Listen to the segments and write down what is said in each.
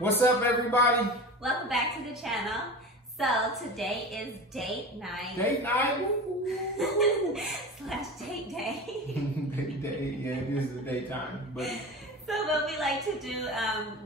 What's up, everybody? Welcome back to the channel. So today is date night. Date night? Slash date day. Date day, yeah, this is a daytime. But so what we like to do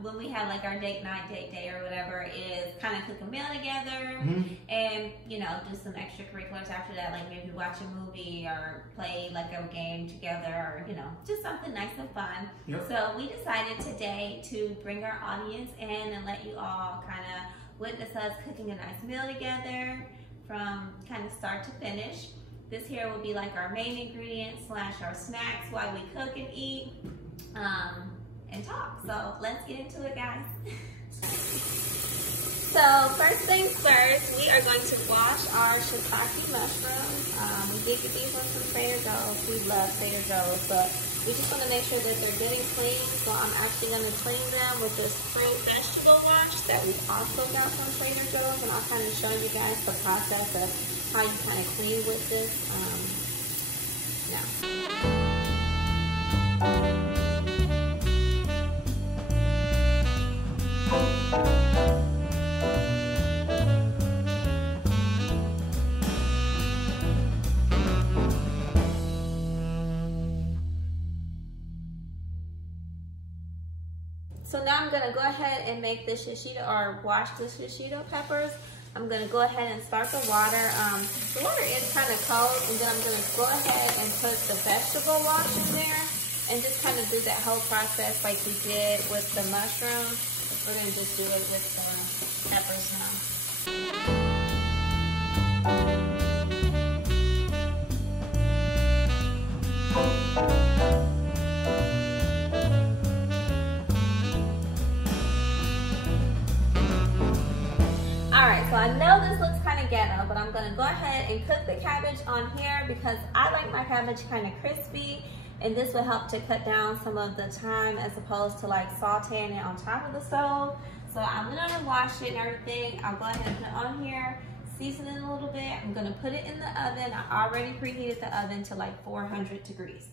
when we have like our date night, date day or whatever is kind of cook a meal together and, you know, do some extracurriculars after that, like maybe watch a movie or play like a game together or, you know, just something nice and fun. Yep. So we decided today to bring our audience in and let you all kind of witness us cooking a nice meal together from kind of start to finish. This here will be like our main ingredients slash our snacks while we cook and eat and talk. So let's get into it, guys. So first things first, we are going to wash our shiitake mushrooms. We did get these ones from Trader Joe's. We love Trader Joe's, but we just want to make sure that they're getting clean. So I'm actually going to clean them with this spring vegetable wash that we also got from Trader Joe's, and I'll kind of show you guys the process of how you kind of clean with this now. So now I'm gonna go ahead and make the shishito, or wash the shishito peppers. I'm gonna go ahead and start the water. The water is kind of cold, and then I'm gonna go ahead and put the vegetable wash in there and just kind of do that whole process like we did with the mushrooms. We're gonna just do it with the peppers now. So I know this looks kind of ghetto, but I'm gonna go ahead and cook the cabbage on here because I like my cabbage kind of crispy, and this will help to cut down some of the time as opposed to like sauteing it on top of the stove. So I went on and washed it and everything. I'll go ahead and put it on here, season it a little bit. I'm gonna put it in the oven. I already preheated the oven to like 400 degrees.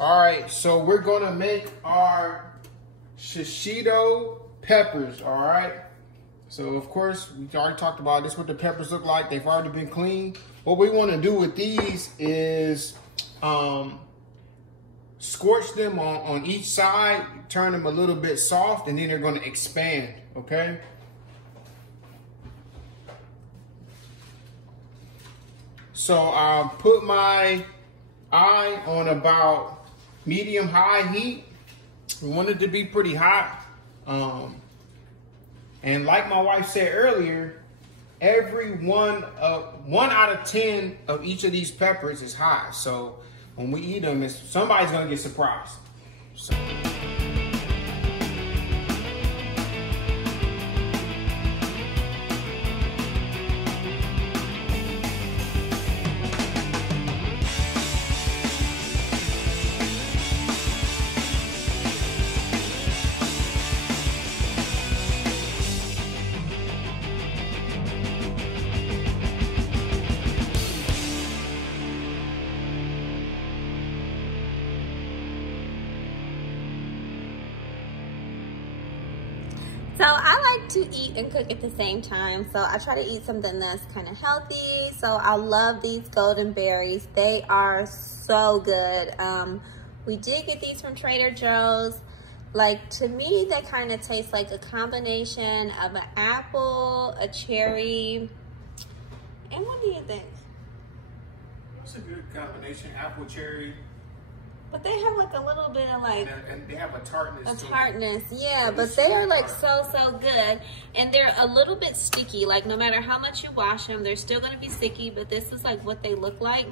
all right, so we're gonna make our shishito peppers. All right. So of course we already talked about this. What the peppers look like? They've already been cleaned. What we want to do with these is scorch them on each side, turn them a little bit soft, and then they're going to expand. Okay. So I'll put my eye on about medium-high heat. We want it to be pretty hot. And like my wife said earlier, every one out of 10 of each of these peppers is hot. So when we eat them, somebody's gonna get surprised. So. So I like to eat and cook at the same time. So I try to eat something that's kind of healthy. So I love these golden berries. They are so good. We did get these from Trader Joe's. Like, to me, they kind of taste like a combination of an apple, a cherry, and what do you think? That's a good combination, apple, cherry. But they have like a little bit of like... And they have a tartness. A tartness, yeah. But they are like so good. And they're a little bit sticky. Like no matter how much you wash them, they're still going to be sticky. But this is like what they look like.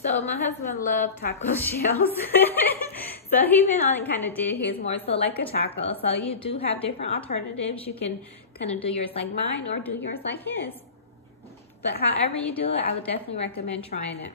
So my husband loved taco shells. So he went on and kind of did his more so like a taco. So you do have different alternatives. You can kind of do yours like mine or do yours like his. But however you do it, I would definitely recommend trying it.